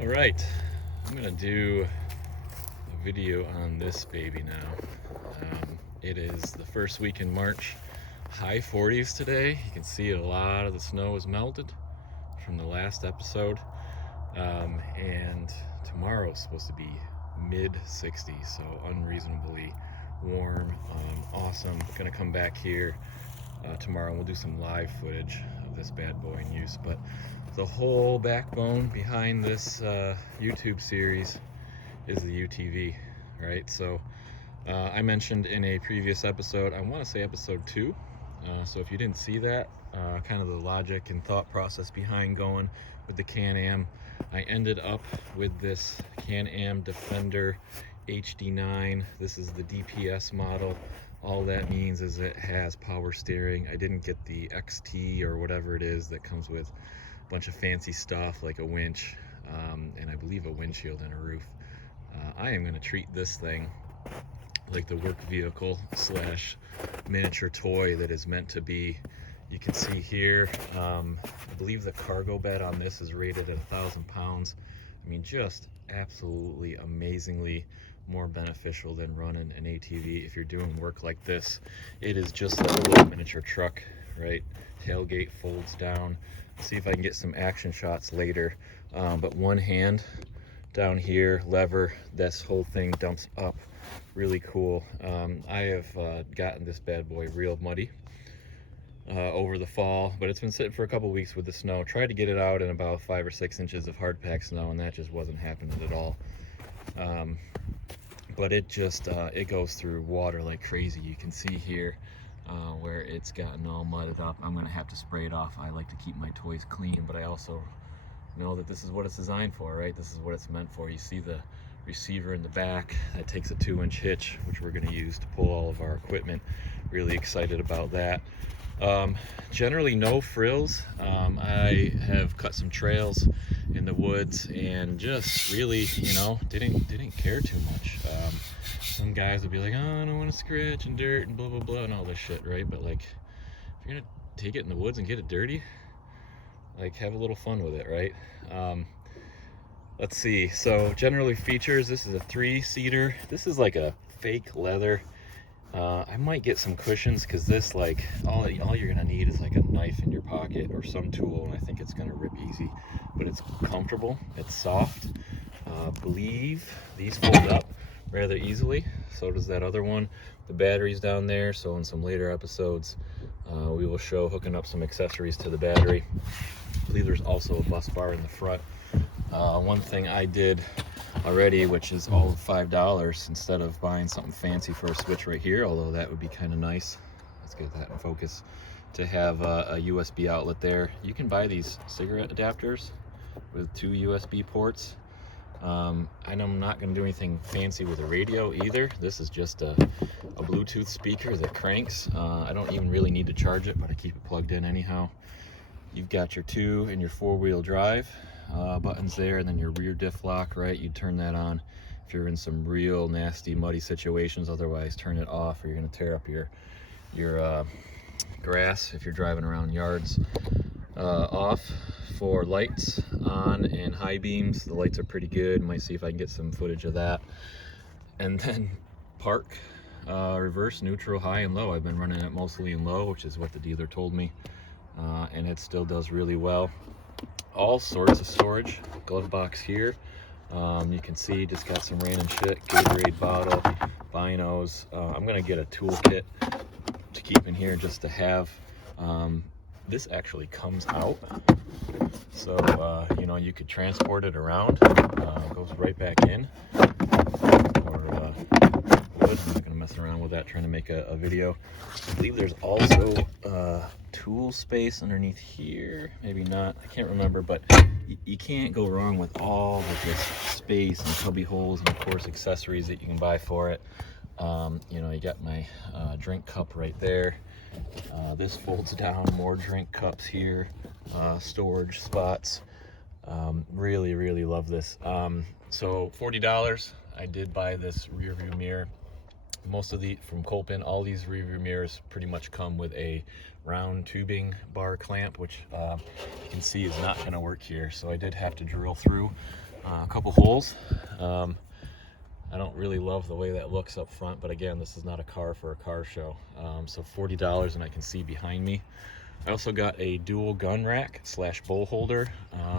All right, I'm gonna do a video on this baby now. It is the first week in March, high 40s today. You can see a lot of the snow is melted from the last episode. And tomorrow is supposed to be mid 60s, so unreasonably warm. Awesome. Gonna come back here tomorrow and we'll do some live footage of this bad boy in use. But the whole backbone behind this YouTube series is the UTV, right? So I mentioned in a previous episode, I want to say episode 2. So if you didn't see that, kind of the logic and thought process behind going with the CanAm, I ended up with this CanAm Defender HD9. This is the DPS model. All that means is it has power steering. I didn't get the XT or whatever it is that comes with a bunch of fancy stuff like a winch and I believe a windshield and a roof. I am going to treat this thing like the work vehicle slash miniature toy that is meant to be. You can see here, I believe the cargo bed on this is rated at 1,000 pounds. I mean, just absolutely amazingly more beneficial than running an ATV if you're doing work like this. It is just like a little miniature truck, right? Tailgate folds down. See if I can get some action shots later. But one hand down here, lever, this whole thing dumps up. Really cool. I have gotten this bad boy real muddy over the fall, but it's been sitting for a couple weeks with the snow. Tried to get it out in about 5 or 6 inches of hard pack snow, and that just wasn't happening at all. But it just it goes through water like crazy. You can see here where it's gotten all mudded up. I'm gonna have to spray it off. I like to keep my toys clean, but I also know that this is what it's designed for, right? This is what it's meant for. You see the receiver in the back that takes a 2-inch hitch, which we're going to use to pull all of our equipment. Really excited about that. Generally no frills. I have cut some trails in the woods and just really, didn't care too much. Some guys would be like, oh, I don't want to scratch and dirt and blah blah blah and all this shit, right? But like, if you're gonna take it in the woods and get it dirty, like, have a little fun with it, right? Let's see. So generally features, this is a 3-seater. This is like a fake leather. I might get some cushions because this, like, all you're gonna need is like a knife in your pocket or some tool, and I think it's gonna rip easy. But it's comfortable, it's soft. Believe these fold up rather easily. So does that other one. The battery's down there, so in some later episodes we will show hooking up some accessories to the battery. I believe there's also a bus bar in the front. One thing I did already, which is all of $5, instead of buying something fancy for a switch right here, although that would be kind of nice. Let's get that in focus. To have a USB outlet there. You can buy these cigarette adapters with 2 USB ports. And I'm not going to do anything fancy with a radio either. This is just a Bluetooth speaker that cranks. I don't even really need to charge it, but I keep it plugged in anyhow. You've got your 2 and your 4-wheel drive buttons there, and then your rear diff lock, right? You turn that on if you're in some real nasty muddy situations. Otherwise, turn it off or you're going to tear up your grass if you're driving around yards. Off for lights, on and high beams. The lights are pretty good. Might see if I can get some footage of that. And then park, reverse, neutral, high and low. I've been running it mostly in low, which is what the dealer told me. And it still does really well. All sorts of storage. Glove box here. You can see just got some random shit. Gatorade bottle, binos. I'm gonna get a toolkit to keep in here just to have. This actually comes out, so you could transport it around. Goes right back in. Or wood. I'm not gonna mess around with that trying to make a video. I believe there's also tool space underneath here. Maybe not. I can't remember, but you can't go wrong with all of this space and cubby holes and of course accessories that you can buy for it. You got my drink cup right there. This folds down, more drink cups here, storage spots. Really love this. So $40. I did buy this rear view mirror. Most of the from Kolpin, all these rear view mirrors pretty much come with a round tubing bar clamp, which you can see is not going to work here. So I did have to drill through a couple holes. I don't really love the way that looks up front, but again, this is not a car for a car show. So $40, and I can see behind me. I also got a dual gun rack / bowl holder.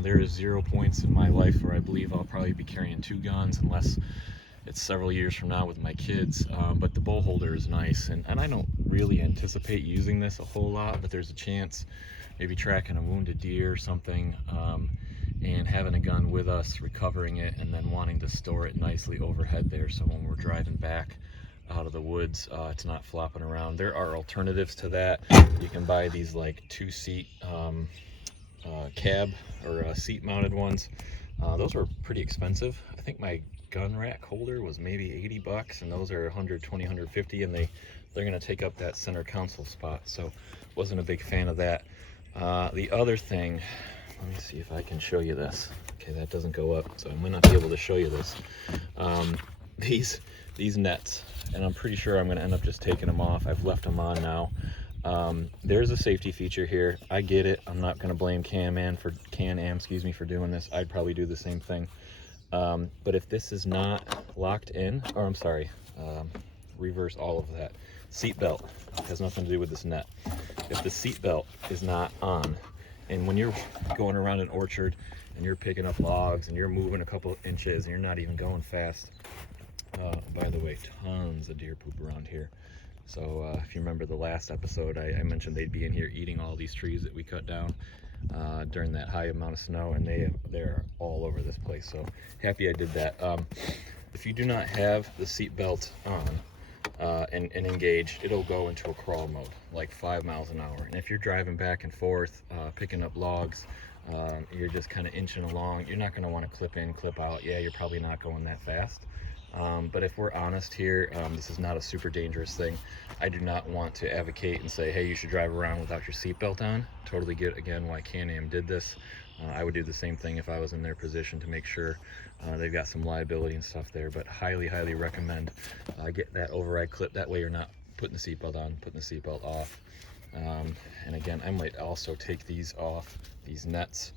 There is 0 points in my life where I believe I'll probably be carrying 2 guns unless it's several years from now with my kids. But the bowl holder is nice, and I don't really anticipate using this a whole lot, but there's a chance maybe tracking a wounded deer or something, and having a gun with us, recovering it, and then wanting to store it nicely overhead there, so when we're driving back out of the woods, it's not flopping around. There are alternatives to that. You can buy these like 2-seat cab or seat mounted ones. Those were pretty expensive. I think my gun rack holder was maybe 80 bucks, and those are 120, 150, and they're going to take up that center console spot, so wasn't a big fan of that. The other thing, let me see if I can show you this. Okay, that doesn't go up, so I might not be able to show you this. These nets, and I'm pretty sure I'm going to end up just taking them off. I've left them on now. There's a safety feature here. I get it. I'm not going to blame CanAm for doing this. I'd probably do the same thing. But if this is not locked in, or I'm sorry, reverse all of that. Seat belt has nothing to do with this net. If the seat belt is not on, and when you're going around an orchard and you're picking up logs and you're moving a couple inches and you're not even going fast, by the way, tons of deer poop around here. So if you remember the last episode, I mentioned they'd be in here eating all these trees that we cut down during that high amount of snow, and they're all over this place. So happy I did that. If you do not have the seat belt on and engaged, it'll go into a crawl mode, like 5 miles an hour. And if you're driving back and forth, picking up logs, you're just kind of inching along, you're not going to want to clip in, clip out. Yeah, you're probably not going that fast. But if we're honest here, this is not a super dangerous thing. I do not want to advocate and say, hey, you should drive around without your seatbelt on. Totally get, again, why CanAm did this. I would do the same thing if I was in their position to make sure they've got some liability and stuff there. But highly, highly recommend get that override clip. That way you're not putting the seatbelt on, putting the seatbelt off. And again, I might also take these off, these nets,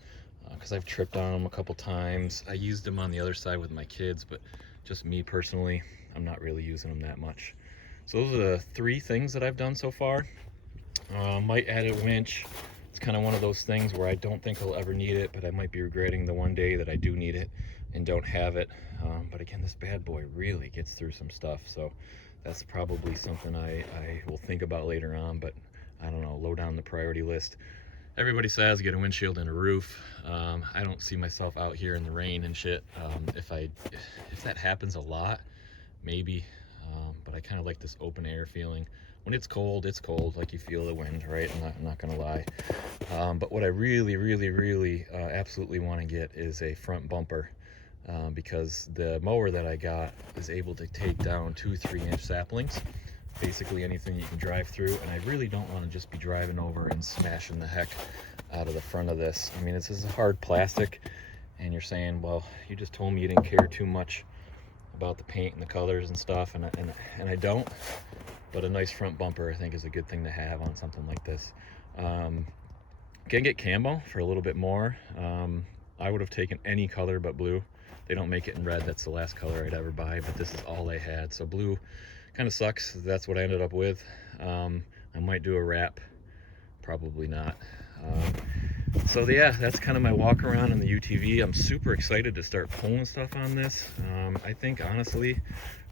because I've tripped on them a couple times. I used them on the other side with my kids, but just me personally, I'm not really using them that much. So those are the 3 things that I've done so far. Might add a winch. It's kind of one of those things where I don't think I'll ever need it, but I might be regretting the one day that I do need it and don't have it. But again, this bad boy really gets through some stuff, so that's probably something I will think about later on, but I don't know, low down the priority list. Everybody says get a windshield and a roof. I don't see myself out here in the rain and shit. If that happens a lot, maybe, but I kind of like this open air feeling. When it's cold, like you feel the wind, right? I'm not gonna lie. But what I really absolutely want to get is a front bumper, because the mower that I got is able to take down 2-3 inch saplings, basically anything you can drive through, and I really don't want to just be driving over and smashing the heck out of the front of this. I mean, this is a hard plastic, and you're saying, well, you just told me you didn't care too much about the paint and the colors and stuff, and I don't, but a nice front bumper I think is a good thing to have on something like this. Can get camo for a little bit more. I would have taken any color but blue. They don't make it in red. That's the last color I'd ever buy, but this is all they had, so blue kind of sucks. That's what I ended up with. I might do a wrap, probably not. So yeah, that's kind of my walk around in the UTV. I'm super excited to start pulling stuff on this. I think honestly,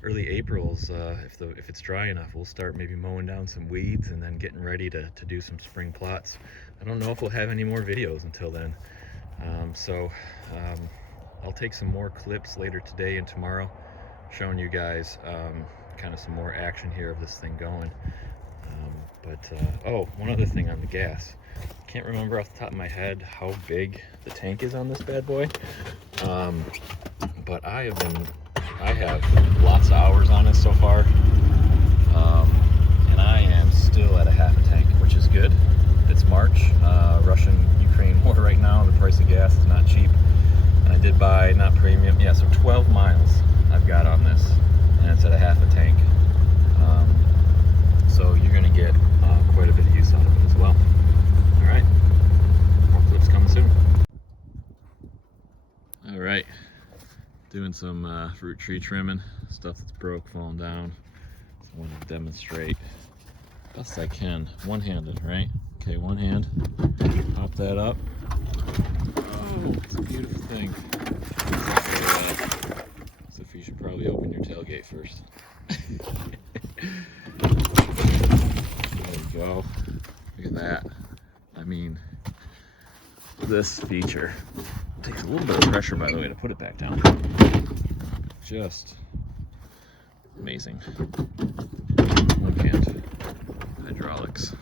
early April's, if it's dry enough, we'll start maybe mowing down some weeds and then getting ready to do some spring plots. I don't know if we'll have any more videos until then. I'll take some more clips later today and tomorrow, showing you guys kind of some more action here of this thing going. Oh, one other thing on the gas. Can't remember off the top of my head how big the tank is on this bad boy, but I have lots of hours on it so far, and I am still at a half a tank, which is good. It's March, Russian-Ukraine war right now. The price of gas is not cheap, and I did buy, not premium, yeah, so 12 miles I've got on this, and it's at a half a tank. So you're going to get quite a bit of use out of it as well. All right, more clips coming soon. All right, doing some fruit tree trimming, stuff that's broke, falling down. So I want to demonstrate best I can, one-handed, right? Okay, one hand, pop that up. Oh, it's a beautiful thing. So you should probably open your tailgate first. There you go. Look at that. I mean, this feature takes a little bit of pressure, by the way, to put it back down. Just amazing. One hand hydraulics.